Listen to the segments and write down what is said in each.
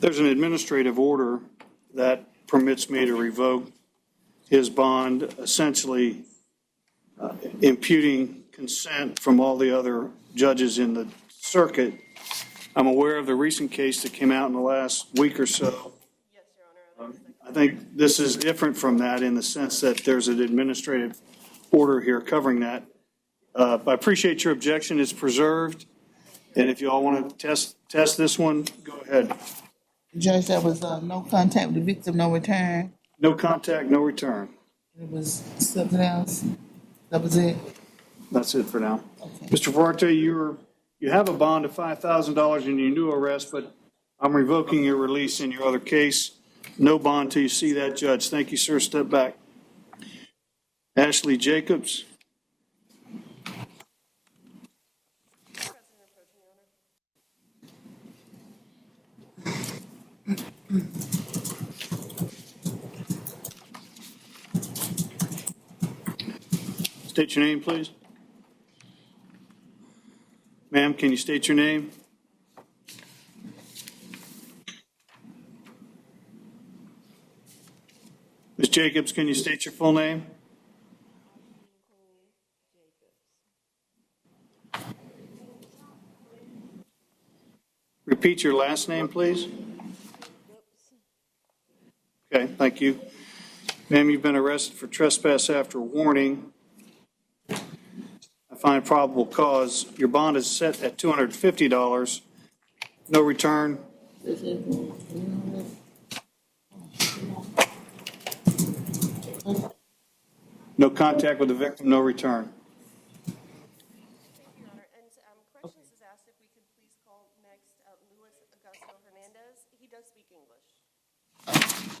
There's an administrative order that permits me to revoke his bond, essentially imputing consent from all the other judges in the circuit. I'm aware of the recent case that came out in the last week or so. Yes, Your Honor. I think this is different from that in the sense that there's an administrative order here covering that. I appreciate your objection. It's preserved. And if you all want to test this one, go ahead. Judge, that was no contact with the victim, no return. No contact, no return. It was something else. That was it. That's it for now. Okay. Mr. Forte, you have a bond of $5,000 in your new arrest, but I'm revoking your release in your other case. No bond till you see that judge. Thank you, sir. Step back. Ashley Jacobs. State your name, please. Ma'am, can you state your name? Ms. Jacobs, can you state your full name? Repeat your last name, please. Okay, thank you. Ma'am, you've been arrested for trespass after warning. I find probable cause. Your bond is set at $250. No return. No contact with the victim, no return. Thank you, Your Honor. And corrections is asked if we could please call next Luis Augusto Hernandez. He does speak English.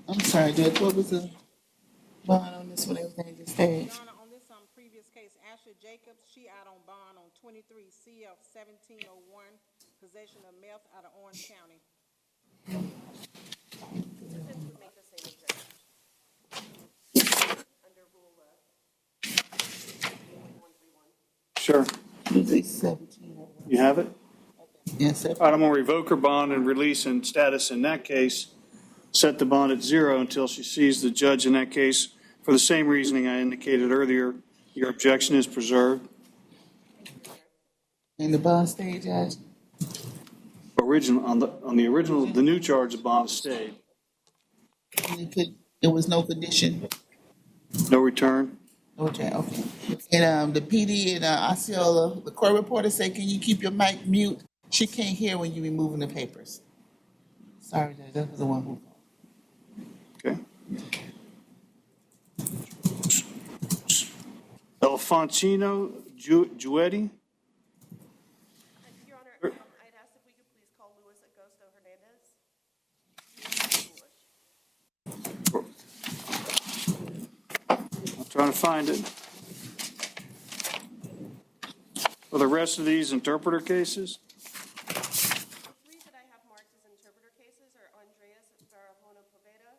I'm sorry, Judge. What was the bond on this one? Everything just stayed. Your Honor, on this previous case, Ashley Jacobs, she out on bond on 23 CF 1701, possession of meth out of Orange County. Defense would make the same objection. Under Rule 131. Sure. 17. You have it? Yes, sir. All right, I'm going to revoke her bond and release and status in that case. Set the bond at zero until she sees the judge in that case. For the same reasoning I indicated earlier, your objection is preserved. And the bond stayed, Judge? The new charge, the bond stayed. And it was no condition? No return. No return, okay. And the PD and Osceola, the court reporter said, can you keep your mic mute? She can't hear when you're removing the papers. Sorry, Judge, that was the one who. Okay. Alfonsino Giuetti. Your Honor, I'd ask if we could please call Luis Augusto Hernandez. I'm trying to find it. For the rest of these interpreter cases? The three that I have marked as interpreter cases are Andreas Barahona Poveda,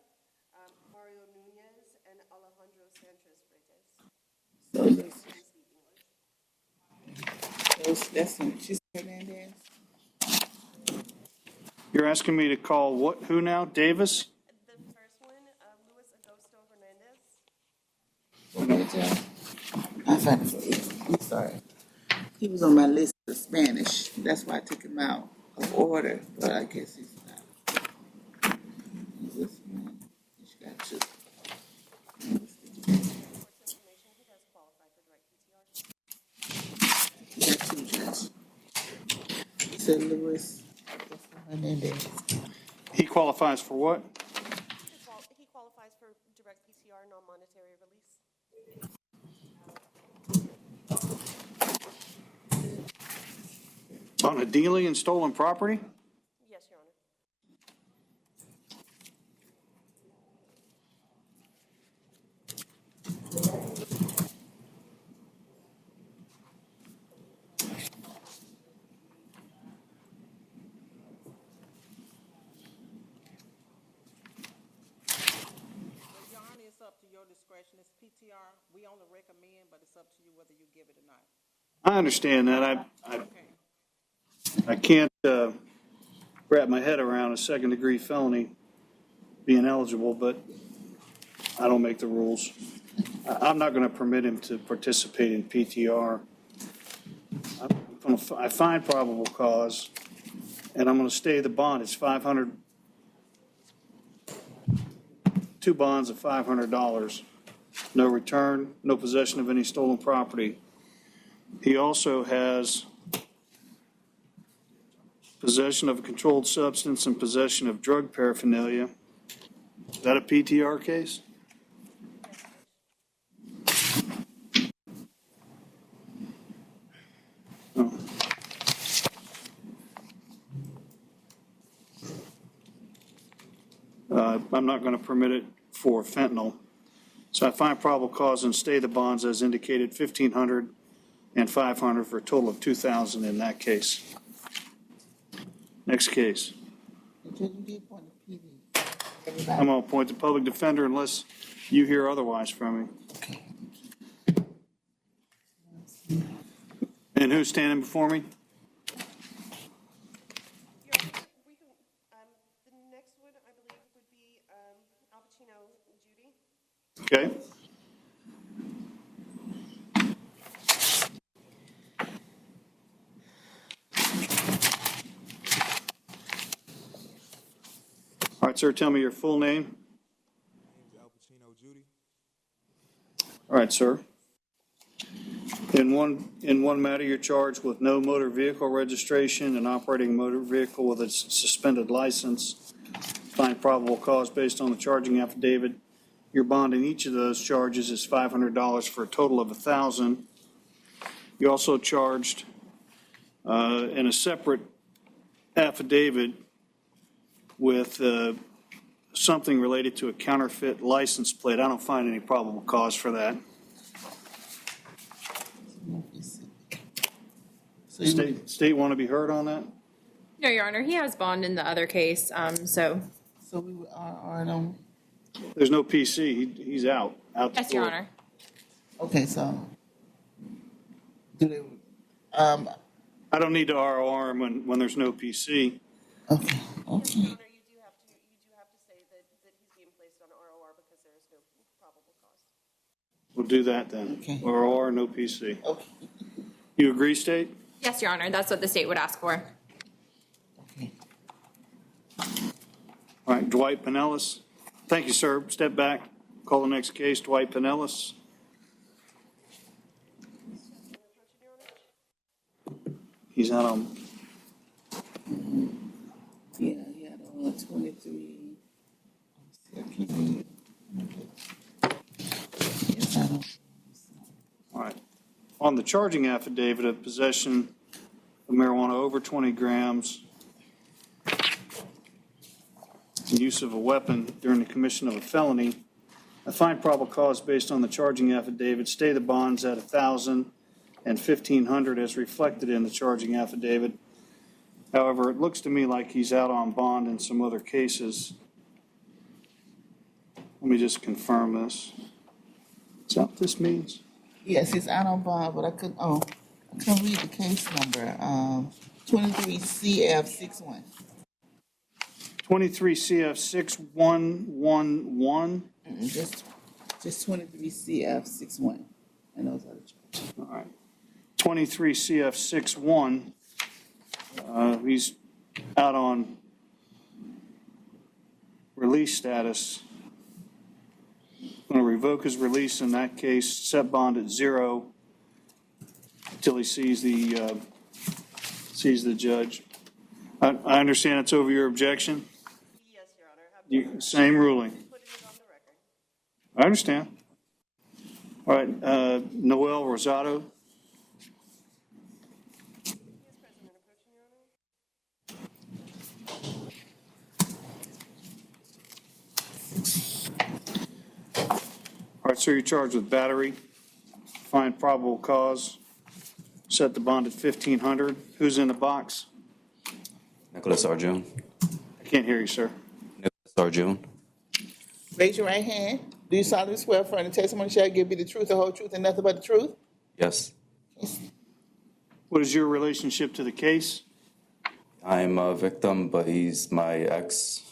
Mario Nunez, and Alejandro Sanchez Freitas. That's she's Hernandez. You're asking me to call what? Who now? Davis? The first one, Luis Augusto Hernandez. Okay, I found it. I'm sorry. He was on my list of Spanish. That's why I took him out of order. But I guess he's not. He's this one. He's got two. He does qualify for direct PTR. He got two, Judge. He said Luis Hernandez. He qualifies for what? He qualifies for direct PCR, non-monetary release. On a dealing in stolen property? Yes, Your Honor. Your Honor, it's up to your discretion. It's PTR. We only recommend, but it's up to you whether you give it or not. I understand that. Okay. I can't wrap my head around a second-degree felony being eligible, but I don't make the rules. I'm not going to permit him to participate in PTR. I find probable cause, and I'm going to stay the bond. It's 500, two bonds of $500. No return, no possession of any stolen property. He also has possession of a controlled substance and possession of drug paraphernalia. Is that a PTR case? Oh. I'm not going to permit it for fentanyl. So I find probable cause and stay the bonds as indicated, $1,500 and $500 for a total of $2,000 in that case. Next case. I'm going to appoint the public defender unless you hear otherwise from me. And who's standing before me? Yeah, we can, the next one, I believe, would be Alpacino Judy. Okay. All right, sir, tell me your full name. Alpacino Judy. All right, sir. In one matter, you're charged with no motor vehicle registration and operating a motor vehicle with a suspended license. Find probable cause based on the charging affidavit. Your bond in each of those charges is $500 for a total of $1,000. You also charged in a separate affidavit with something related to a counterfeit license plate. I don't find any probable cause for that. State want to be heard on that? No, Your Honor, he has bond in the other case, so. So we are on. There's no PC. He's out. The Yes, Your door. Honor. Okay, so do they? I don't need to ROR him when there's no PC. Okay. Your Okay. Honor, you do have to say that he's being placed on ROR because there is no probable cause. We'll do that then. Okay. ROR, no PC. Okay. You agree, State? Yes, Your Honor, that's what the state would ask for. Okay. All right, Dwight Pinellas. Thank you, sir. Step back. Call the next case, Dwight Pinellas. He's out on, Yeah, yeah, on 23. I can't read it. Yes, I don't. all right. On the charging affidavit of possession of marijuana over 20 grams, and use of a weapon during the commission of a felony, I find probable cause based on the charging affidavit, stay the bonds at $1,000 and $1,500 as reflected in the charging affidavit. However, it looks to me like he's out on bond in some other cases. Let me just confirm this. Is that what this means? Yes, it's out on bond, but I couldn't read the case number. 23 CF 61. 23 CF 6111. Just 23 CF 61. And those are the charges. All right. 23 CF 61. He's out on release status. I'm going to revoke his release in that case, set bond at 0 until he sees the judge. I understand it's over your objection. Yes, Your Honor. Same ruling. Putting it on the record. I understand. All right, Noel Rosado. Yes, President, approaching, Your Honor. All right, sir, you're charged with battery. Find probable cause. Set the bond at $1,500. Who's in the box? Nicholas Arjun. I can't hear you, sir. Nicholas Arjun. Raise your right hand. Do you solemnly swear affirm the testimony shall give you the truth, the whole truth, and nothing but the truth? Yes. What is your relationship to the case? I'm a victim, but he's my ex.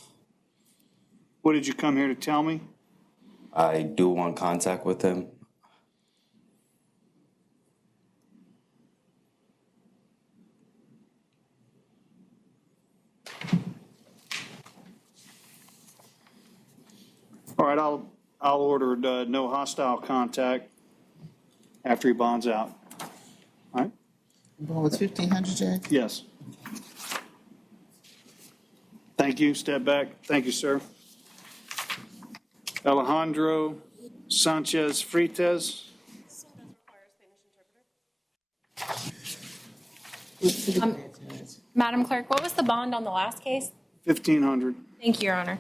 What did you come here to tell me? I do want contact with him. All right, I'll order no hostile contact after he bonds out. All right? Bond was 1,500, Jack? Yes. Thank you. Step back. Thank you, sir. Alejandro Sanchez Frites. This one does require a Spanish interpreter. Madam Clerk, what was the bond on the last case? 1,500. Thank you, Your Honor.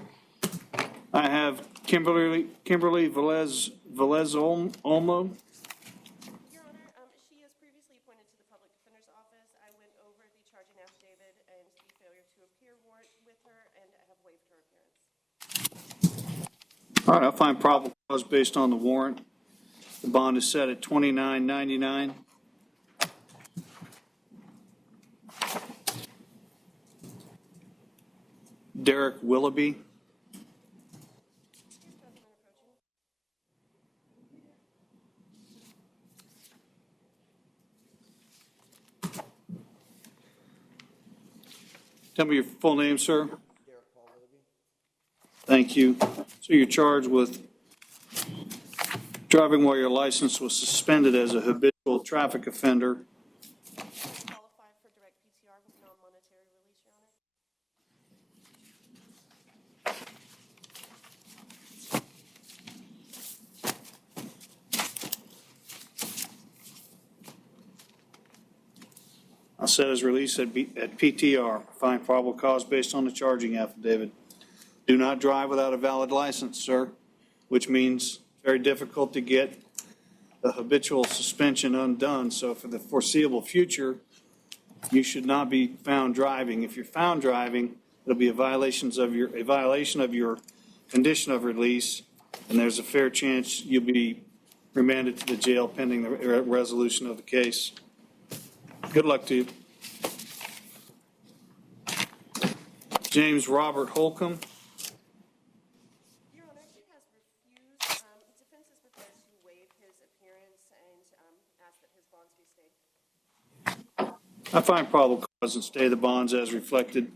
I have Kimberly Velez Olmo. Your Honor, she is previously appointed to the Public Defender's Office. I went over the charging affidavit and the failure to appear warrant with her and have waived her appearance. All right, I'll find probable cause based on the warrant. The bond is set at $29.99. Derek Willoughby. Tell me your full name, sir. Thank you. So you're charged with driving while your license was suspended as a habitual traffic offender. Qualify for direct PCR with non-monetary release, Your Honor. I'll set his release at PTR. Find probable cause based on the charging affidavit. Do not drive without a valid license, sir, which means very difficult to get the habitual suspension undone. So for the foreseeable future, you should not be found driving. If you're found driving, it'll be a violation of your condition of release, and there's a fair chance you'll be remanded to the jail pending the resolution of the case. Good luck to you. James Robert Holcomb. Your Honor, he has refused, defense is prepared to waive his appearance and ask that his bonds be stayed. I find probable cause and stay the bonds as reflected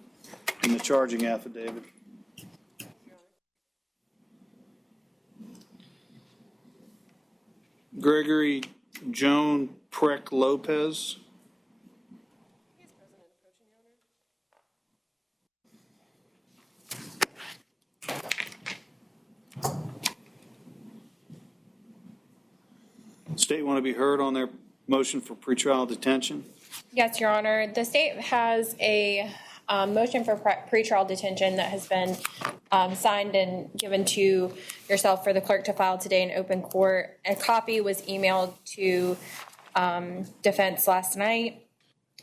in the charging affidavit. Gregory Joan Preck Lopez. He is present and approaching, Your Honor. State want to be heard on their motion for pretrial detention? Yes, Your Honor. The state has a motion for pretrial detention that has been signed and given to yourself for the clerk to file today in open court. A copy was emailed to defense last night.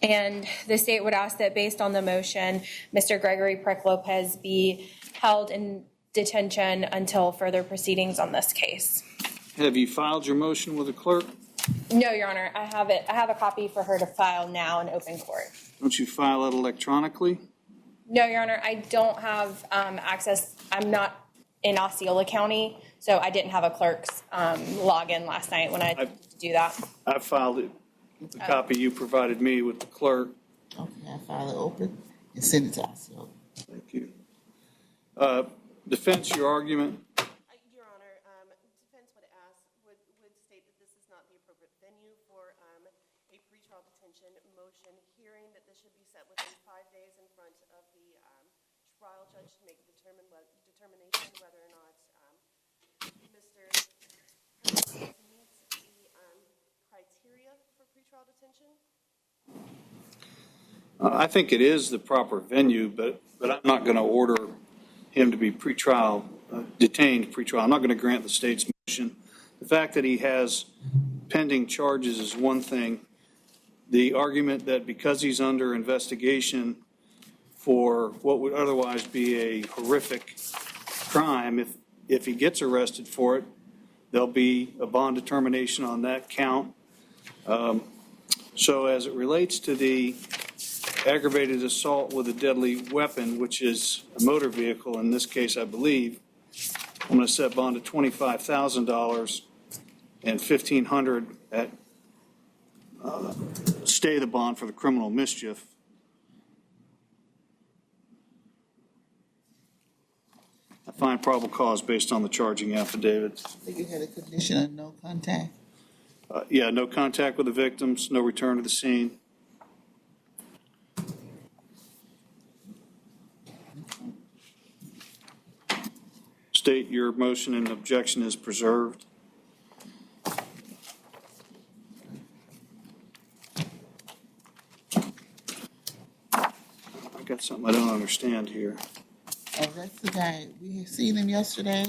And the state would ask that based on the motion, Mr. Gregory Preck Lopez be held in detention until further proceedings on this case. Have you filed your motion with the clerk? No, Your Honor, I have it. I have a copy for her to file now in open court. Don't you file it electronically? No, Your Honor, I don't have access. I'm not in Osceola County, so I didn't have a clerk's login last night when I had to do that. I filed it, the copy you provided me with the clerk. Okay, I file it open and send it to us. Thank you. Defense, your argument? Your Honor, defense would state that this is not the appropriate venue for a pretrial detention motion hearing, that this should be set within 5 days in front of the trial judge to make a determination whether or not Mr. Hernandez meets the criteria for pretrial detention. I think it is the proper venue, but I'm not going to order him to be detained pretrial. I'm not going to grant the state's motion. The fact that he has pending charges is one thing. The argument that because he's under investigation for what would otherwise be a horrific crime, if he gets arrested for it, there'll be a bond determination on that count. So as it relates to the aggravated assault with a deadly weapon, which is a motor vehicle in this case, I believe. I'm going to set bond at $25,000 and $1,500 at stay the bond for the criminal mischief. I find probable cause based on the charging affidavits. I think you had a condition of no contact. Yeah, no contact with the victims, no return to the scene. State your motion and objection is preserved. I got something I don't understand here. Oh, that's the guy. We seen him yesterday,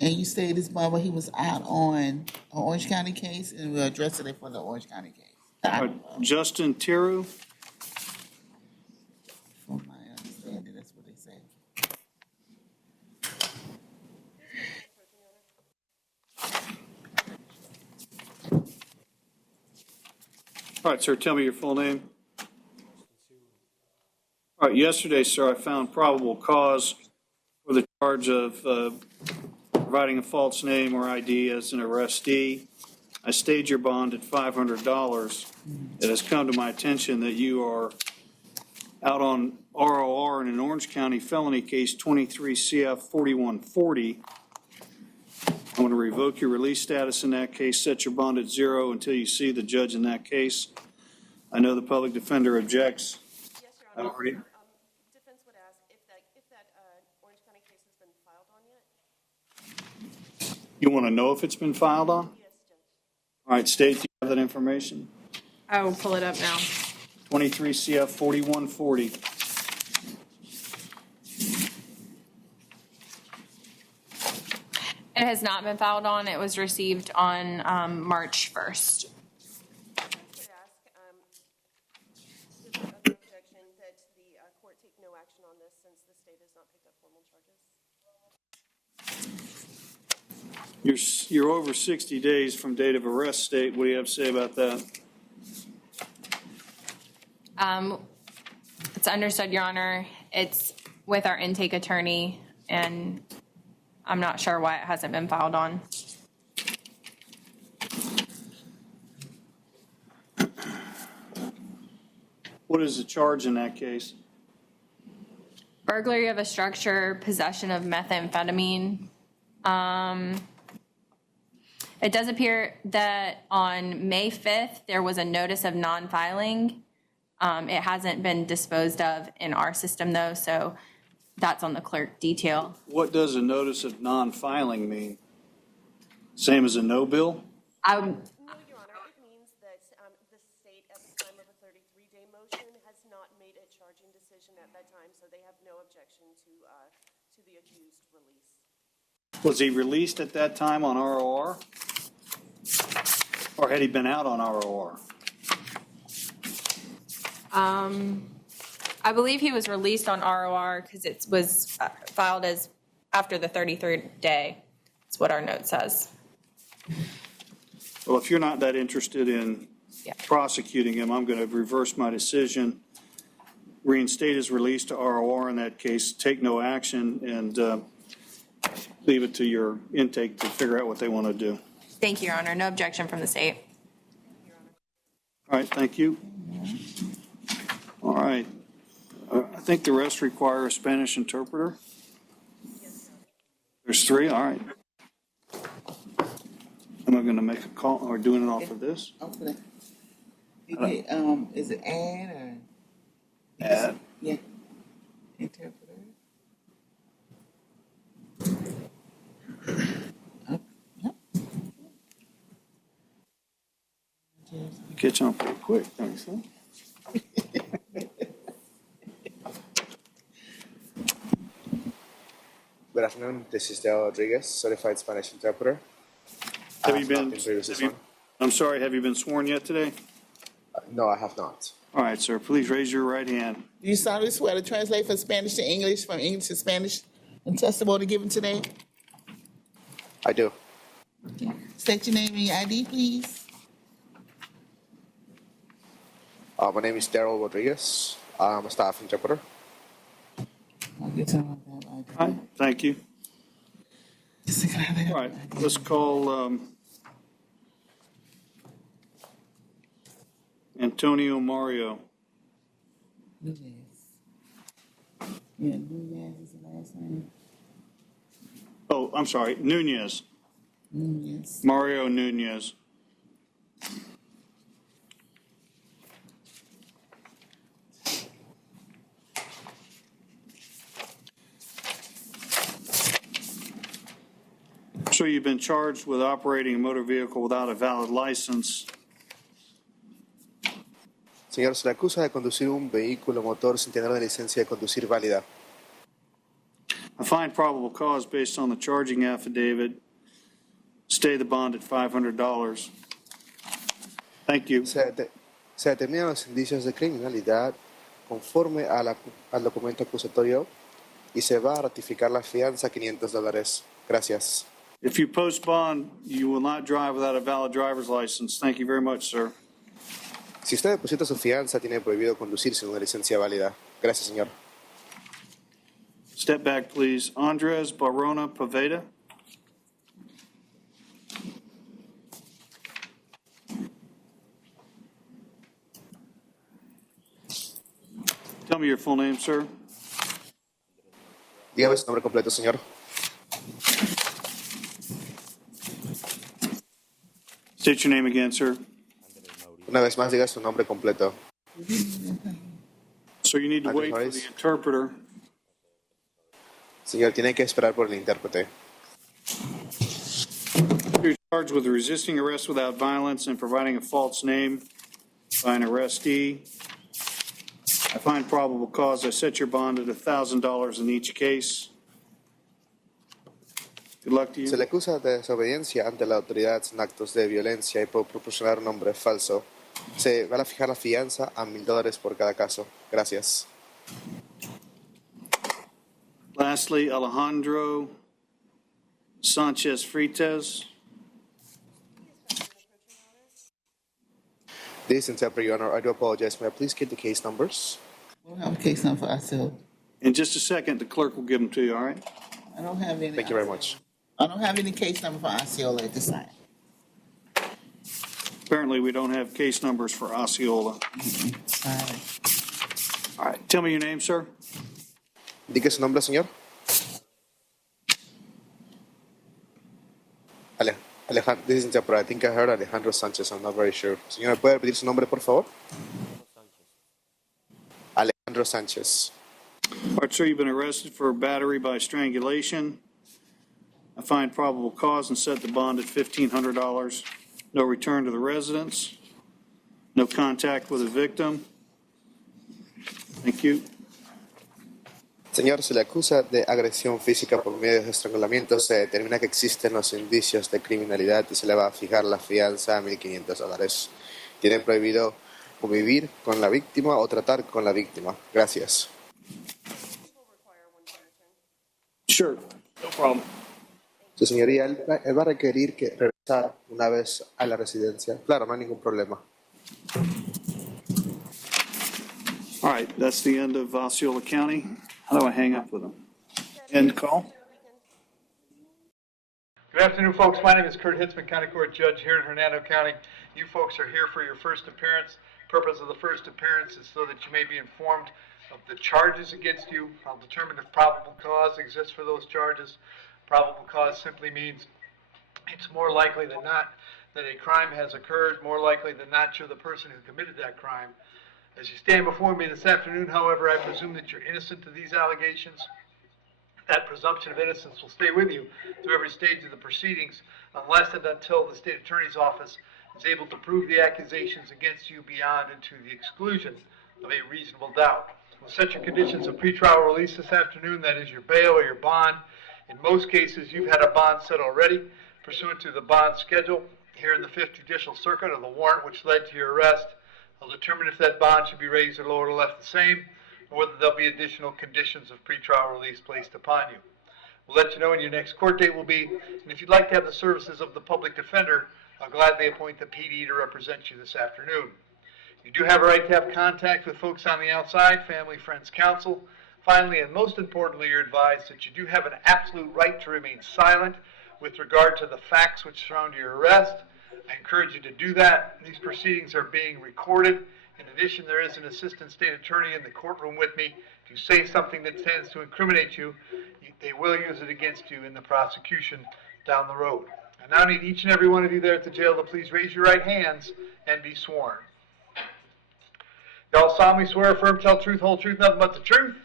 and you stayed his bond, but he was out on an Orange County case, and we're addressing it for the Orange County case. Justin Tiru, From my understanding, that's what they say. all right, sir, tell me your full name. All right, yesterday, sir, I found probable cause for the charge of providing a false name or ID as an arrestee. I stayed your bond at $500. It has come to my attention that you are out on ROR in an Orange County felony case 23 CF 4140. I'm going to revoke your release status in that case, set your bond at zero until you see the judge in that case. I know the public defender objects. Yes, Your Honor. Already. Defense would ask if that Orange County case has been filed on yet? You want to know if it's been filed on? Yes, Judge. All right, state, do you have that information? I will pull it up now. 23 CF 4140. It has not been filed on. It was received on March 1st. Would ask, is there other objection that the court take no action on this since the state has not picked up formal charges? You're over 60 days from date of arrest, state. What do you have to say about that? It's understood, Your Honor. It's with our intake attorney, and I'm not sure why it hasn't been filed on. What is the charge in that case? Burglary of a structure, possession of methamphetamine. It does appear that on May 5th, there was a notice of non-filing. It hasn't been disposed of in our system, though, so that's on the clerk detail. What does a notice of non-filing mean? Same as a no bill? I would, No, Your Honor, it means that the state, at the time of a 33-day motion, has not made a charging decision at that time, so they have no objection to the accused release. Was he released at that time on ROR? Or had he been out on ROR? I believe he was released on ROR because it was filed as after the 33rd day. That's what our note says. Well, if you're not that interested in Yeah. prosecuting him, I'm going to reverse my decision, reinstate his release to ROR in that case, take no action, and leave it to your intake to figure out what they want to do. Thank you, Your Honor. No objection from the state. All right, thank you. All right. I think the rest require a Spanish interpreter. There's three, all right. Am I going to make a call or doing it off of this? Okay. Is it ad or? Ad. Yeah. Interpreter. Yep. Catch on pretty quick, thanks, huh? Good afternoon. This is Dale Rodriguez, certified Spanish interpreter. Have I you have been, not introduced this have you- one. I'm sorry, have you been sworn yet today? No, I have not. All right, sir, please raise your right hand. Do you solemnly swear to translate from Spanish to English, from English to Spanish, and testimony given today? I do. State your name and your ID, please. My name is Daryl Rodriguez. staff interpreter. I'll get to that later. All right, thank you. All right, let's call Antonio Mario. Nunez. Yeah, Nunez is the last name. Oh, I'm sorry, Nunez. Nunez. Mario Nunez. So you've been charged with operating a motor vehicle without a valid license. Señor, se le acusa de conducir un vehículo motor sin tener una licencia de conducir válida. I find probable cause based on the charging affidavit. Stay the bond at $500. Thank you. Se determinan los indicios de criminalidad conforme al documento acusatorio y se va a ratificar la fianza a $500. Gracias. If you post bond, you will not drive without a valid driver's license. Thank you very much, sir. Si usted deposita su fianza, tiene prohibido conducir sin una licencia válida. Gracias, señor. Step back, please. Andres Barona Paveda. Tell me your full name, sir. Dígame su nombre completo, señor. State your name again, sir. Una vez más, diga su nombre completo. So you need to Andres wait for Maurice. the interpreter. Señor, tiene que esperar por el intérprete. You're charged with resisting arrest without violence and providing a false name by an arrestee. I find probable cause. I set your bond at $1,000 in each case. Good luck to Se you. le acusa de desobediencia ante la autoridad sin actos de violencia y por proporcionar un nombre falso. Se va a fijar la fianza a $1,000 por cada caso. Gracias. Lastly, Alejandro Sanchez Frites. This interpreter, Your Honor, I do apologize. May I please get the case numbers? We'll have a case number for Osceola. In just a second, the clerk will give them to you, all right? I don't have any. Thank you very much. I don't have any case number for Osceola at this time. Apparently, we don't have case numbers for Osceola. Sorry. All right, tell me your name, sir. Diga su nombre, señor. Alejandro, this is interpreter. I think I heard Alejandro Sanchez. I'm not very sure. Señor, ¿puede repetir su nombre, por favor? Alejandro Sánchez. All right, sir, you've been arrested for battery by strangulation. I find probable cause and set the bond at $1,500. No return to the residence. No contact with the victim. Thank you. Señor, se le acusa de agresión física por medio de estrangulamiento. Se determina que existen los indicios de criminalidad y se le va a fijar la fianza a $1,500. Tiene prohibido convivir con la víctima o tratar con la víctima. Gracias. Sure, no problem. Su señoría, él va a requerir que regresar una vez a la residencia. Claro, no hay ningún problema. All right, that's the end of Osceola County. How do I hang up with them? End call? Good afternoon, folks. My name is Kurt Hitzman, County Court Judge here in Hernando County. You folks are here for your first appearance. Purpose of the first appearance is so that you may be informed of the charges against you. I'll determine if probable cause exists for those charges. Probable cause simply means it's more likely than not that a crime has occurred, more likely than not you're the person who committed that crime. As you stand before me this afternoon, however, I presume that you're innocent of these allegations. That presumption of innocence will stay with you through every stage of the proceedings unless and until the state attorney's office is able to prove the accusations against you beyond and to the exclusion of a reasonable doubt. We'll set your conditions of pretrial release this afternoon, that is your bail or your bond. In most cases, you've had a bond set already pursuant to the bond schedule here in the 5th Judicial Circuit, or the warrant which led to your arrest. I'll determine if that bond should be raised or lowered or left the same, or whether there'll be additional conditions of pretrial release placed upon you. We'll let you know when your next court date will be, and if you'd like to have the services of the public defender, I'll gladly appoint the PD to represent you this afternoon. You do have a right to have contact with folks on the outside, family, friends, counsel. Finally, and most importantly, you're advised that you do have an absolute right to remain silent with regard to the facts which surround your arrest. I encourage you to do that. These proceedings are being recorded. In addition, there is an assistant state attorney in the courtroom with me. If you say something that tends to incriminate you, they will use it against you in the prosecution down the road. I now need each and every one of you there at the jail to please raise your right hands and be sworn. Y'all solemnly swear, affirm, tell the truth, whole truth, nothing but the truth.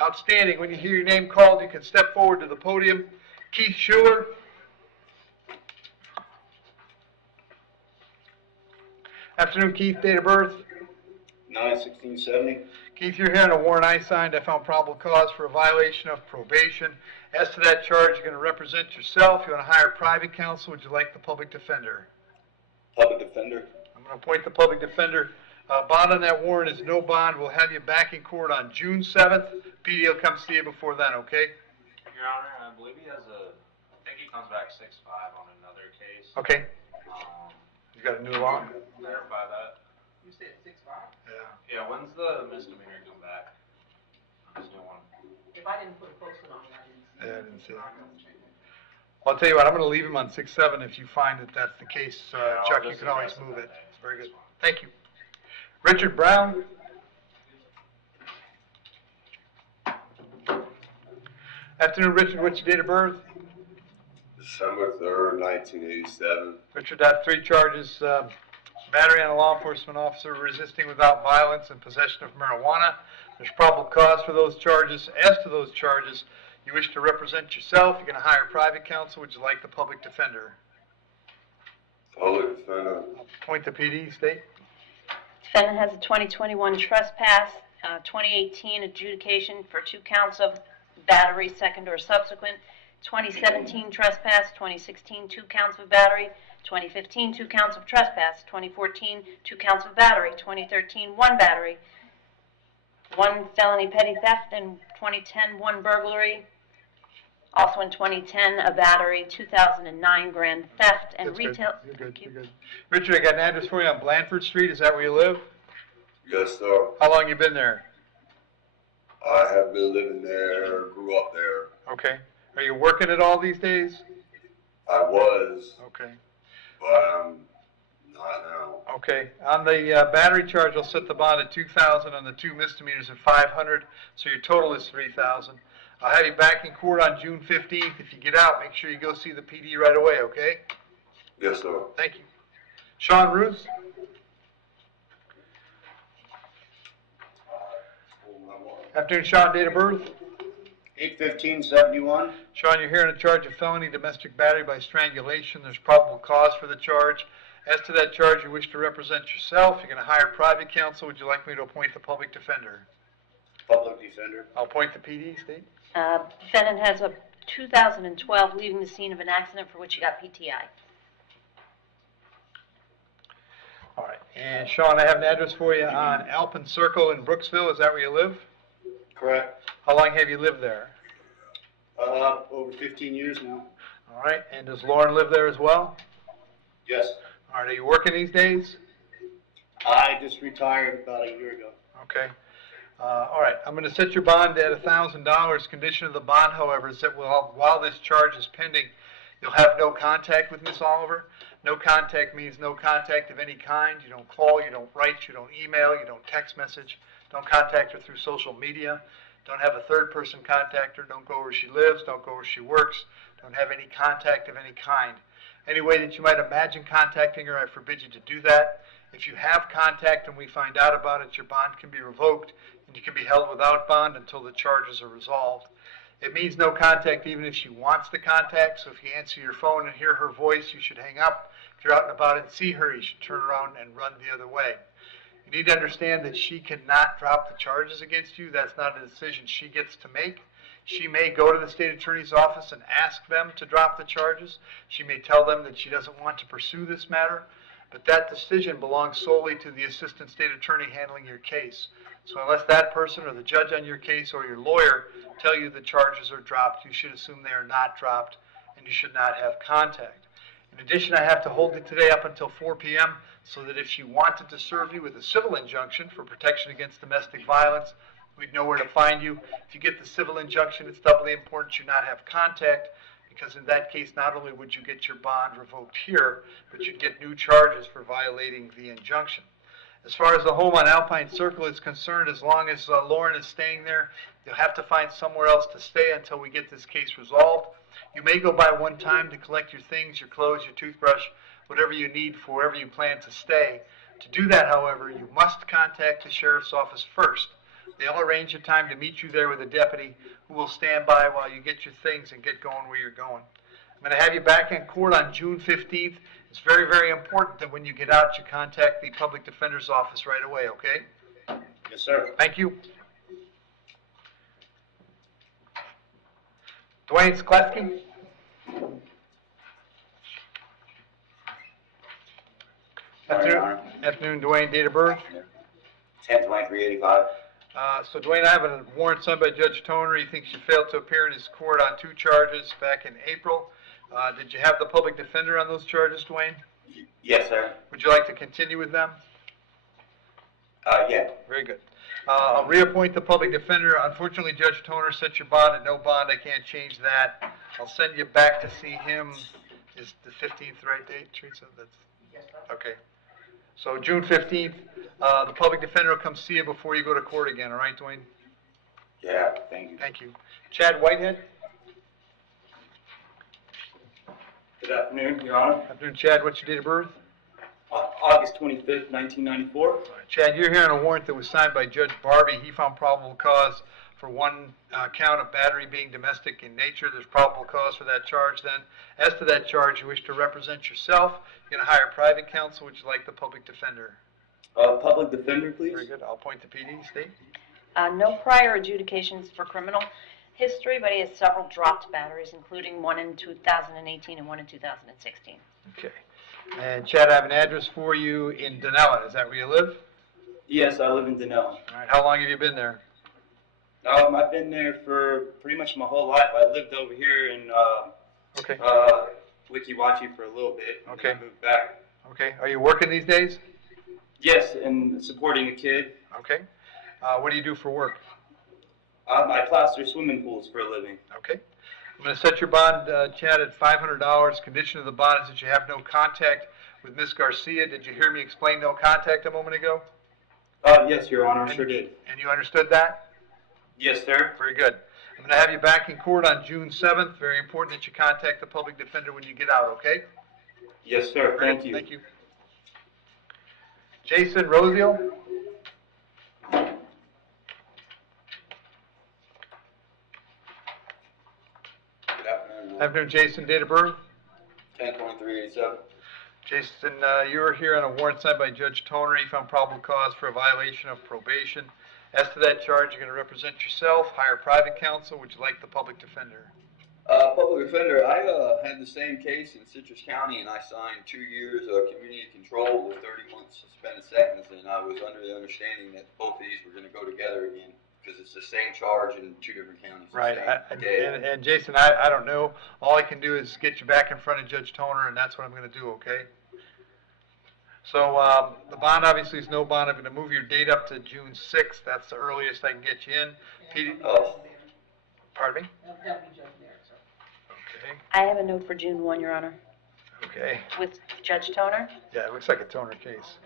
Outstanding. When you hear your name called, you can step forward to the podium. Keith Schuler. Afternoon, Keith. Date of birth? 9/16/70. Keith, you're here on a warrant I signed. I found probable cause for a violation of probation. As to that charge, you're going to represent yourself. You want to hire private counsel? Would you like the public defender? Public defender. I'm going to appoint the public defender. Bond on that warrant is no bond. We'll have you back in court on June 7th. PD will come see you before then, okay? Your Honor, I believe he has I think he comes back 6'5" on another case. Okay. You got a new law? Verify that. You said 6'5"? Yeah, when's the misdemeanor come back? This new one. If I didn't put a posted on it, I didn't see it. Yeah, I didn't see it. Well, I'll tell you what, I'm going to leave him on 6'7". If you find that that's the case, Chuck, you can always move it. Very good. Thank you. Richard Brown. Afternoon, Richard. What's your date of birth? December 3rd, 1987. Richard, that 3 charges, battery on a law enforcement officer, resisting without violence, and possession of marijuana. There's probable cause for those charges. As to those charges, you wish to represent yourself. You're going to hire private counsel. Would you like the public defender? Public defender. Appoint the PD, state. Defendant has a 2021 trespass, 2018 adjudication for 2 counts of battery, second or subsequent, 2017 trespass, 2016 2 counts of battery, 2015 2 counts of trespass, 2014 2 counts of battery, 2013 1 battery, 1 felony petty theft, and 2010 1 burglary. Also in 2010 a battery, 2009 grand theft, and That's retail. good. You're good. You're good. Richard, I got an address for you on Blandford Street. Is that where you live? Yes, sir. How long you been there? I have been living there, grew up there. Okay. Are you working at all these days? I was, Okay. but I'm not now. Okay. On the battery charge, I'll set the bond at $2,000. On the 2 misdemeanors at $500. So your total is $3,000. I'll have you back in court on June 15th. If you get out, make sure you go see the PD right away, okay? Yes, sir. Thank you. Sean Roos? Afternoon, Sean. Date of birth? 8/15/71. Sean, you're here on a charge of felony domestic battery by strangulation. There's probable cause for the charge. As to that charge, you wish to represent yourself. You're going to hire private counsel. Would you like me to appoint the public defender? Public defender. I'll appoint the PD, state. Defendant has a 2012 leaving the scene of an accident for which he got PTI. All right. And Sean, I have an address for you on Alpin Circle in Brooksville. Is that where you live? Correct. How long have you lived there? Over 15 years now. All right. And does Lauren live there as well? Yes. All right. Are you working these days? I just retired about a year ago. Okay. All right. I'm going to set your bond at $1,000. Condition of the bond, however, is that while this charge is pending, you'll have no contact with Miss Oliver. No contact means no contact of any kind. You don't call, you don't write, you don't email, you don't text message. Don't contact her through social media. Don't have a third person contact her. Don't go where she lives. Don't go where she works. Don't have any contact of any kind. Any way that you might imagine contacting her, I forbid you to do that. If you have contact and we find out about it, your bond can be revoked and you can be held without bond until the charges are resolved. It means no contact even if she wants the contact, so if you answer your phone and hear her voice, you should hang up. If you're out and about and see her, you should turn around and run the other way. You need to understand that she cannot drop the charges against you. That's not a decision she gets to make. She may go to the state attorney's office and ask them to drop the charges. She may tell them that she doesn't want to pursue this matter, but that decision belongs solely to the assistant state attorney handling your case. So unless that person or the judge on your case or your lawyer tell you the charges are dropped, you should assume they are not dropped and you should not have contact. In addition, I have to hold it today up until 4 p.m. so that if she wanted to serve you with a civil injunction for protection against domestic violence, we'd know where to find you. If you get the civil injunction, it's doubly important you not have contact, because in that case, not only would you get your bond revoked here, but you'd get new charges for violating the injunction. As far as the home on Alpine Circle is concerned, as long as Lauren is staying there, you'll have to find somewhere else to stay until we get this case resolved. You may go by one time to collect your things, your clothes, your toothbrush, whatever you need for wherever you plan to stay. To do that, however, you must contact the sheriff's office first. They'll arrange a time to meet you there with a deputy who will stand by while you get your things and get going where you're going. I'm going to have you back in court on June 15th. It's very, very important that when you get out, you contact the public defender's office right away, okay? Yes, sir. Thank you. Dwayne Skleski? Afternoon, Dwayne. Date of birth? 10/23/85. So Dwayne, I have a warrant signed by Judge Toner. He thinks you failed to appear in his court on 2 charges back in April. Did you have the public defender on those charges, Dwayne? Yes, sir. Would you like to continue with them? Yeah. Very good. I'll reappoint the public defender. Unfortunately, Judge Toner set your bond at no bond. I can't change that. I'll send you back to see him. Is the 15th the right date, Teresa? That's okay. So June 15th, the public defender will come see you before you go to court again. All right, Dwayne? Yeah, thank you. Thank you. Chad Whitehead? Good afternoon, Your Honor. Afternoon, Chad. What's your date of birth? August 25th, 1994. Chad, you're here on a warrant that was signed by Judge Barbie. He found probable cause for one count of battery being domestic in nature. There's probable cause for that charge then. As to that charge, you wish to represent yourself. You're going to hire private counsel. Would you like the public defender? Public defender, please. Very good. I'll appoint the PD. State. No prior adjudications for criminal history, but he has several dropped batteries, including one in 2018 and one in 2016. Okay. And Chad, I have an address for you in Donella. Is that where you live? Yes, I live in Denell. All right. How long have you been there? I've been there for pretty much my whole life. I lived over here in Okay. Wiki Wachi for a little bit. And Okay. then I moved back. Okay. Are you working these days? Yes, and supporting a kid. Okay. What do you do for work? I plaster swimming pools for a living. Okay. I'm going to set your bond, Chad, at $500. Condition of the bond is that you have no contact with Miss Garcia. Did you hear me explain no contact a moment ago? Yes, Your Honor, I sure did. And you understood that? Yes, sir. Very good. I'm going to have you back in court on June 7th. Very important that you contact the public defender when you get out, okay? Yes, sir. Very Thank good. you. Thank you. Jason Rosio? Good afternoon. Afternoon, Jason. Date of birth? 10/23/87. Jason, you were here on a warrant signed by Judge Toner. He found probable cause for a violation of probation. As to that charge, you're going to represent yourself, hire private counsel. Would you like the public defender? Public defender, I had the same case in Citrus County, and I signed 2 years of community control with 30 months suspended sentence, and I was under the understanding that both of these were going to go together again because it's the same charge in 2 different counties. Right. And Jason, I don't know. All I can do is get you back in front of Judge Toner, and that's what I'm going to do, okay? So the bond obviously is no bond. I'm going to move your date up to June 6th. That's the earliest I can get you in. Pardon me? Okay. I have a note for June 1, Your Honor, Okay. with Judge Toner. Yeah, it looks like a Toner case.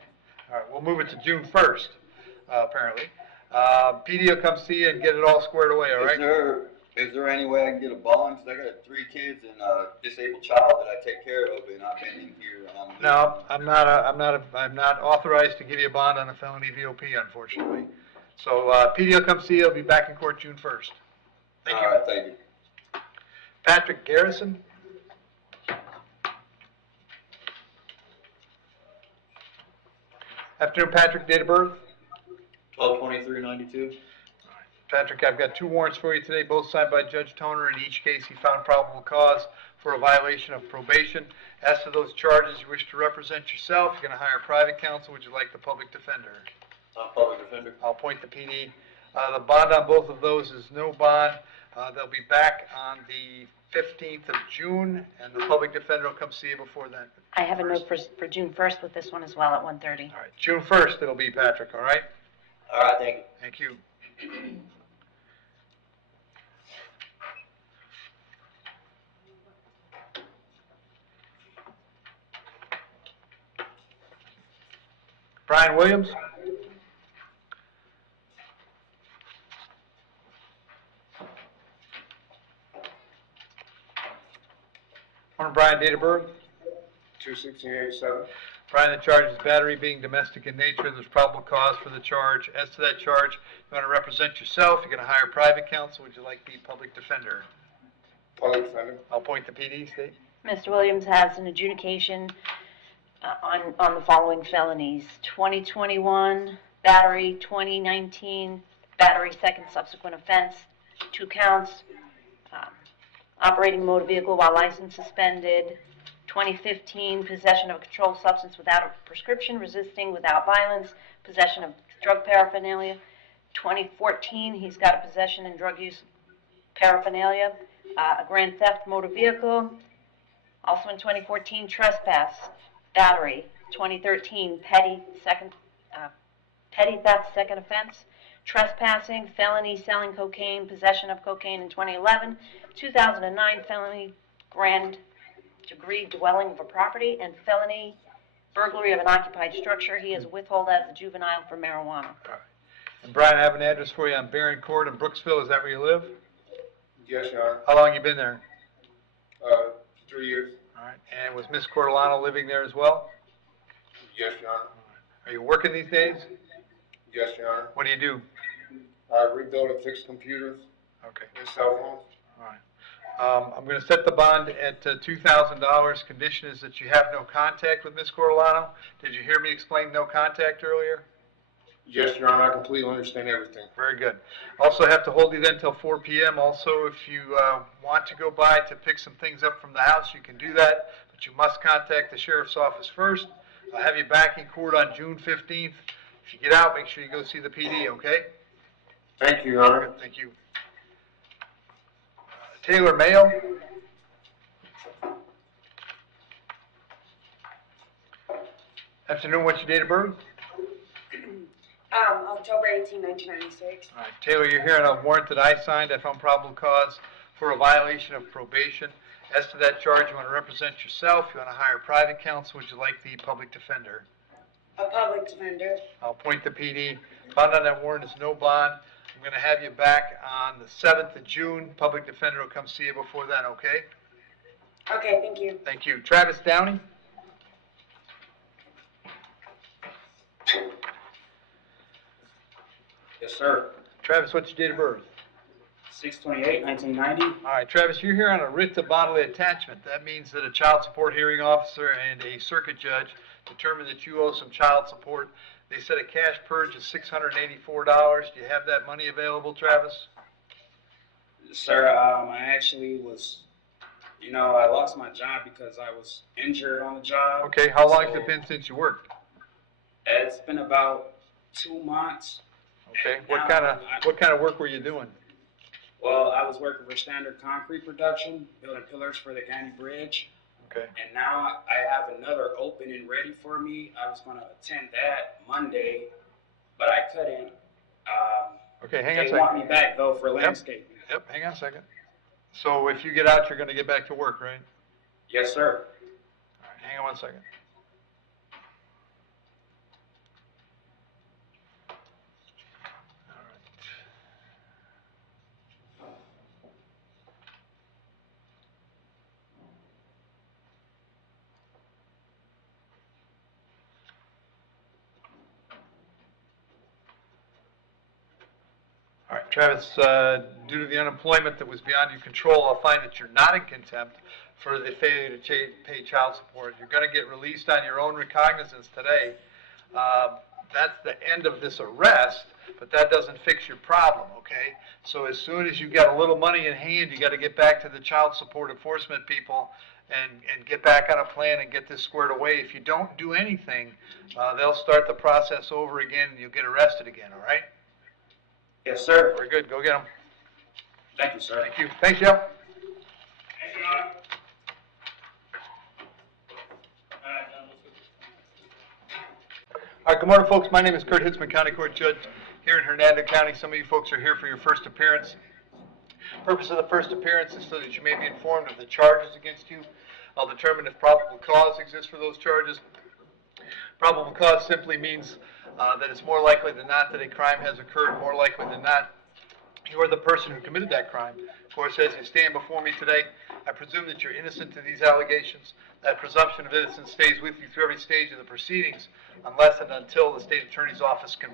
All right, we'll move it to June 1st, apparently. PD will come see you and get it all squared away, all right? Is there any way I can get a bond? Because I got 3 kids and a disabled child that I take care of, and I've been in here. No, I'm not authorized to give you a bond on a felony VOP, unfortunately. So PD will come see you. I'll be back in court June 1st. Thank you. All right, thank you. Patrick Garrison. Afternoon, Patrick. Date of birth? 12/23/92. Patrick, I've got 2 warrants for you today, both signed by Judge Toner. In each case, he found probable cause for a violation of probation. As to those charges, you wish to represent yourself. You're going to hire private counsel. Would you like the public defender? Public defender. I'll appoint the PD. The bond on both of those is no bond. They'll be back on the 15th of June, and the public defender will come see you before then. I have a note for June 1st with this one as well at 1:30. All right, June 1st it'll be, Patrick, all right? All right, thank you. Thank you. Brian Williams? Morning, Brian, date of birth? 2/16/87. Brian, the charge is battery being domestic in nature. There's probable cause for the charge. As to that charge, you want to represent yourself. You're going to hire private counsel. Would you like the public defender? Public defender. I'll appoint the PD, State. Mr. Williams has an adjudication on the following felonies: 2021 battery, 2019 battery, second subsequent offense, 2 counts, operating motor vehicle while license suspended, 2015 possession of a controlled substance without a prescription, resisting without violence, possession of drug paraphernalia, 2014 he's got a possession and drug use paraphernalia, a grand theft motor vehicle, also in 2014 trespass, battery, 2013 petty theft second offense, trespassing, felony selling cocaine, possession of cocaine in 2011, 2009 felony grand degree dwelling of a property, and felony burglary of an occupied structure. He is withheld as a juvenile for marijuana. And Brian, I have an address for you on Barron Court in Brooksville. Is that where you live? Yes, Your Honor. How long you been there? 3 years. All right. And was Miss Cordelano living there as well? Yes, Your Honor. Are you working these days? Yes, Your Honor. What do you do? I rebuild and fix computers Okay. and cell phones. All right. I'm going to set the bond at $2,000. Condition is that you have no contact with Miss Cordelano. Did you hear me explain no contact earlier? Yes, Your Honor. I completely understand everything. Very good. Also have to hold you then till 4 p.m. Also, if you want to go by to pick some things up from the house, you can do that, but you must contact the sheriff's office first. I'll have you back in court on June 15th. If you get out, make sure you go see the PD, okay? Thank you, Your Honor. Good, thank you. Taylor Mayo. Afternoon, what's your date of birth? October 18, 1996. All right, Taylor, you're here on a warrant that I signed. I found probable cause for a violation of probation. As to that charge, you want to represent yourself. You want to hire private counsel. Would you like the public defender? A public defender. I'll appoint the PD. Bond on that warrant is no bond. I'm going to have you back on the 7th of June. Public defender will come see you before then, okay? Okay, thank you. Thank you. Travis Downey? Yes, sir. Travis, what's your date of birth? 6/28/1990. All right, Travis, you're here on a writ of bodily attachment. That means that a child support hearing officer and a circuit judge determined that you owe some child support. They said a cash purge is $684. Do you have that money available, Travis? Sir, I actually was, I lost my job because I was injured on the job. Okay, how long has it been since you worked? It's been about 2 months. Okay, what kind of work were you doing? Well, I was working for Standard Concrete Production, building pillars for the County Bridge. Okay. And now I have another open and ready for me. I was going to attend that Monday, but I couldn't. Okay, hang on a They second. want me back, though, for landscaping. Yep, hang on a second. So if you get out, you're going to get back to work, right? Yes, sir. All right, hang on 1 second. All right, Travis, due to the unemployment that was beyond your control, I'll find that you're not in contempt for the failure to pay child support. You're going to get released on your own recognizance today. That's the end of this arrest, but that doesn't fix your problem, okay? So as soon as you got a little money in hand, you got to get back to the child support enforcement people and get back on a plan and get this squared away. If you don't do anything, they'll start the process over again and you'll get arrested again, all right? Yes, sir. Very good. Go get them. Thank you, sir. Thank you. Thanks, Jeff. Thank you, Your Honor. All right, good morning, folks. My name is Kurt Hitzman, County Court Judge here in Hernando County. Some of you folks are here for your first appearance. Purpose of the first appearance is so that you may be informed of the charges against you. I'll determine if probable cause exists for those charges. Probable cause simply means that it's more likely than not that a crime has occurred, more likely than not you are the person who committed that crime. Of course, as you stand before me today, I presume that you're innocent of these allegations. That presumption of innocence stays with you through every stage of the proceedings, unless and until the state attorney's office can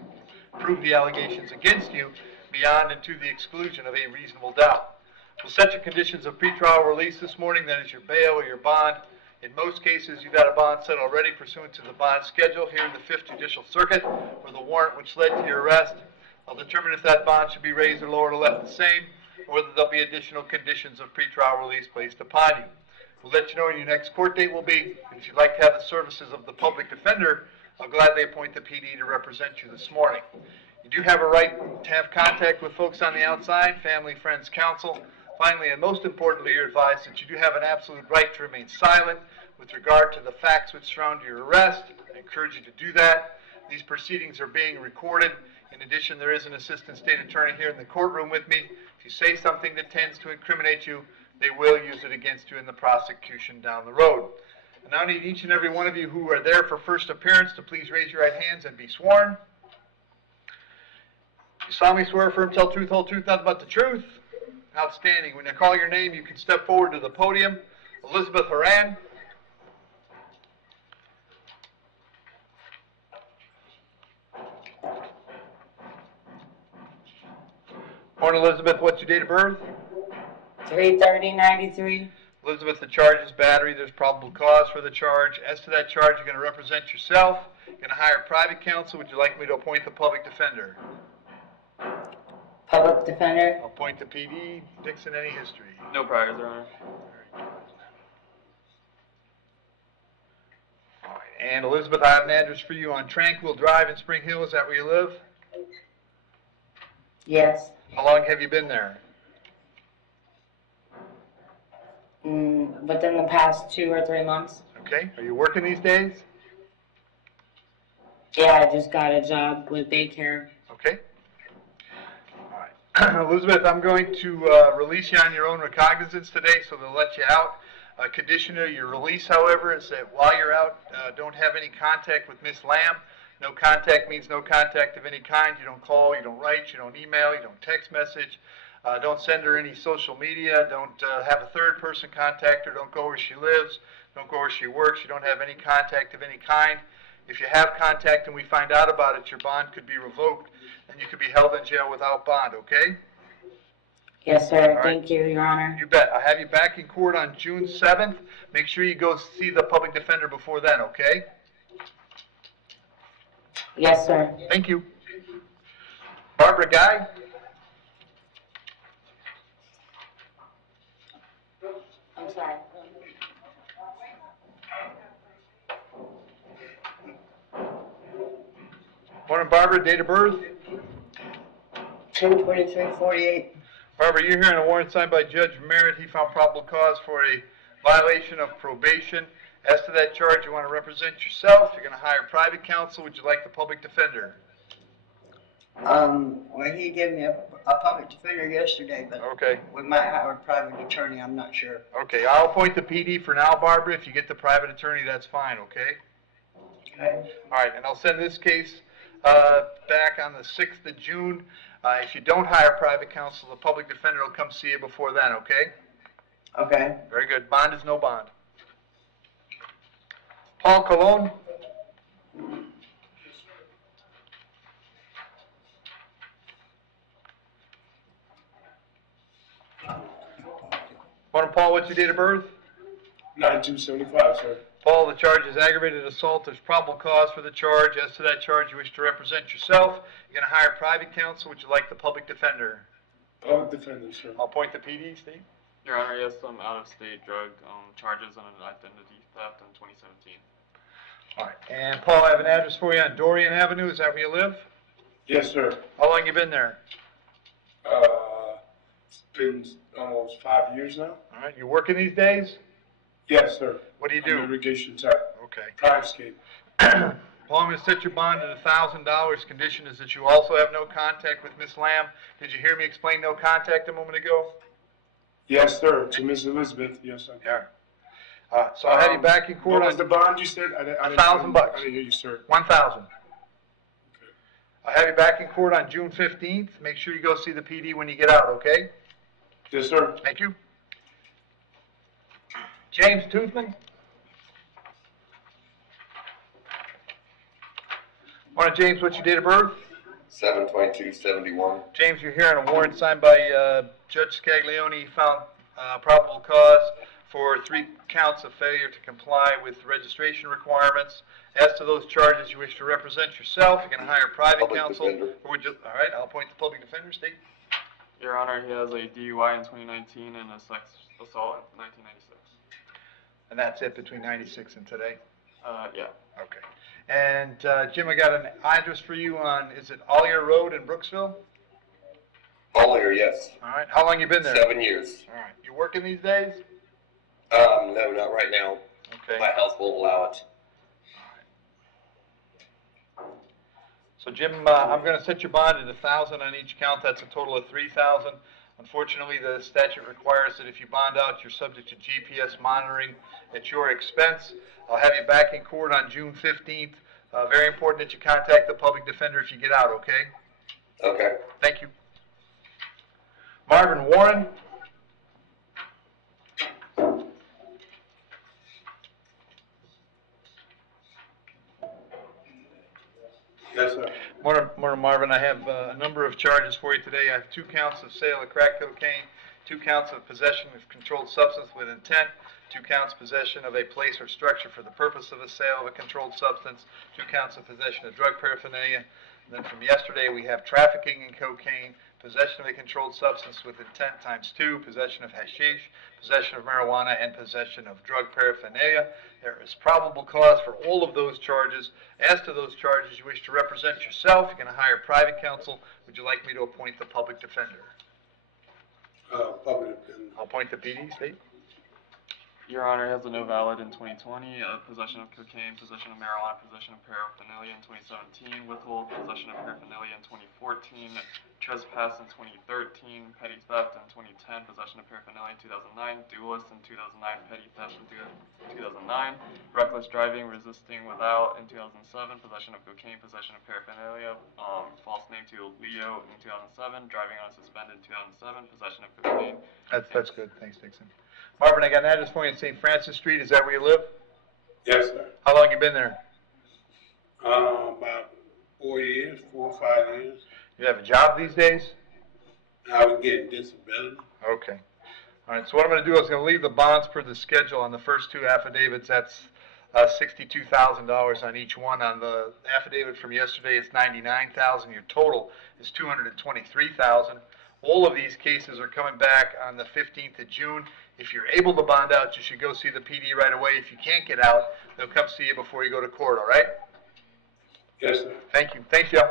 prove the allegations against you beyond and to the exclusion of a reasonable doubt. We'll set your conditions of pretrial release this morning. That is your bail or your bond. In most cases, you've got a bond set already pursuant to the bond schedule here in the 5th Judicial Circuit, or the warrant which led to your arrest. I'll determine if that bond should be raised or lowered or left the same, or whether there'll be additional conditions of pretrial release placed upon you. We'll let you know when your next court date will be. If you'd like to have the services of the public defender, I'll gladly appoint the PD to represent you this morning. You do have a right to have contact with folks on the outside, family, friends, counsel. Finally, and most importantly, you're advised that you do have an absolute right to remain silent with regard to the facts which surround your arrest. I encourage you to do that. These proceedings are being recorded. In addition, there is an assistant state attorney here in the courtroom with me. If you say something that tends to incriminate you, they will use it against you in the prosecution down the road. I now need each and every one of you who are there for first appearance to please raise your right hands and be sworn. You solemnly swear, affirm, tell truth, whole truth, nothing but the truth. Outstanding. When I call your name, you can step forward to the podium. Elizabeth Horan. Morning, Elizabeth. What's your date of birth? 3/30/93. Elizabeth, the charge is battery. There's probable cause for the charge. As to that charge, you're going to represent yourself. You're going to hire private counsel. Would you like me to appoint the public defender? Public defender. I'll appoint the PD. Dixon, any history? No priors, Your Honor. All right. And Elizabeth, I have an address for you on Tranquil Drive in Spring Hill. Is that where you live? Yes. How long have you been there? Within the past 2 or 3 months. Okay. Are you working these days? Yeah, I just got a job with daycare. Okay. All right. Elizabeth, I'm going to release you on your own recognizance today, so they'll let you out. Condition of your release, however, is that while you're out, don't have any contact with Miss Lamb. No contact means no contact of any kind. You don't call, you don't write, you don't email, you don't text message. Don't send her any social media. Don't have a third person contact her. Don't go where she lives. Don't go where she works. You don't have any contact of any kind. If you have contact and we find out about it, your bond could be revoked and you could be held in jail without bond, okay? Yes, sir. Right. Thank you, Your Honor. You bet. I'll have you back in court on June 7th. Make sure you go see the public defender before then, okay? Yes, sir. Thank you. Barbara Guy? I'm sorry. Morning, Barbara. Date of birth? 10/23/48. Barbara, you're hearing a warrant signed by Judge Merritt. He found probable cause for a violation of probation. As to that charge, you want to represent yourself. You're going to hire private counsel. Would you like the public defender? Well, he gave me a public defender yesterday, but Okay. we might hire a private attorney, I'm not sure. Okay, I'll appoint the PD for now, Barbara. If you get the private attorney, that's fine, okay? Okay. All right, and I'll send this case back on the 6th of June. If you don't hire private counsel, the public defender will come see you before then, okay? Okay. Very good. Bond is no bond. Paul Colon? Morning, Paul. What's your date of birth? 9275, sir. Paul, the charge is aggravated assault. There's probable cause for the charge. As to that charge, you wish to represent yourself. You're going to hire private counsel. Would you like the public defender? Public defender, sir. I'll appoint the PD, Steve. Your Honor, yes, some out-of-state drug charges on an identity theft in 2017. All right. And Paul, I have an address for you on Dorian Avenue. Is that where you live? Yes, sir. How long you been there? Been almost 5 years now. All right, you working these days? Yes, sir. What do you I'm do? an irrigation tech. Okay. Primescape. Well, I'm going to set your bond at $1,000. Condition is that you also have no contact with Miss Lamb. Did you hear me explain no contact a moment ago? Yes, sir. To Miss Elizabeth. Yes, sir. Yeah. So I'll have you back in court What was on the bond you said? I didn't- $1,000. I didn't hear you, sir. 1,000. I'll have you back in court on June 15th. Make sure you go see the PD when you get out, okay? Yes, sir. Thank you. James Toothman? Morning, James. What's your date of birth? 7/22/71. James, you're here on a warrant signed by Judge Scaglione. He found probable cause for 3 counts of failure to comply with registration requirements. As to those charges, you wish to represent yourself. You can hire private Public counsel. defender. Or would you, all right, I'll appoint the public defender. State. Your Honor, he has a DUI in 2019 and a sex assault in 1996. And that's it between 96 and today? Yeah. Okay. And Jim, I got an address for you on, is it Ollier Road in Brooksville? Ollier, yes. All right. How long you been there? 7 years. All right. You working these days? No, not right now. Okay. My health won't allow it. So Jim, I'm going to set your bond at 1,000 on each count. That's a total of 3,000. Unfortunately, the statute requires that if you bond out, you're subject to GPS monitoring at your expense. I'll have you back in court on June 15th. Very important that you contact the public defender if you get out, okay? Okay. Thank you. Marvin Warren? Yes, sir. Morning, Marvin. I have a number of charges for you today. I have 2 counts of sale of crack cocaine, 2 counts of possession of controlled substance with intent, 2 counts possession of a place or structure for the purpose of a sale of a controlled substance, 2 counts of possession of drug paraphernalia. And then from yesterday, we have trafficking in cocaine, possession of a controlled substance with intent ×2, possession of hashish, possession of marijuana, and possession of drug paraphernalia. There is probable cause for all of those charges. As to those charges, you wish to represent yourself, you can hire private counsel. Would you like me to appoint the public defender? Public defender. I'll appoint the PD, state. Your Honor, he has a no valid in 2020, possession of cocaine, possession of marijuana, possession of paraphernalia in 2017, withhold possession of paraphernalia in 2014, trespass in 2013, petty theft in 2010, possession of paraphernalia in 2009, duelist in 2009, petty theft in 2009, reckless driving, resisting without in 2007, possession of cocaine, possession of paraphernalia, false name to Leo in 2007, driving on suspended in 2007, possession of cocaine. That's good. Thanks, Dixon. Marvin, I got an address for you in St. Francis Street. Is that where you live? Yes, sir. How long you been there? About 4 years, 4 or 5 years. You have a job these days? I was getting disability. Okay. All right, so what I'm going to do is I'm going to leave the bonds per the schedule on the first 2 affidavits. That's $62,000 on each one. On the affidavit from yesterday, it's $99,000. Your total is $223,000. All of these cases are coming back on the 15th of June. If you're able to bond out, you should go see the PD right away. If you can't get out, they'll come see you before you go to court, all right? Yes, sir. Thank you. Thanks, y'all.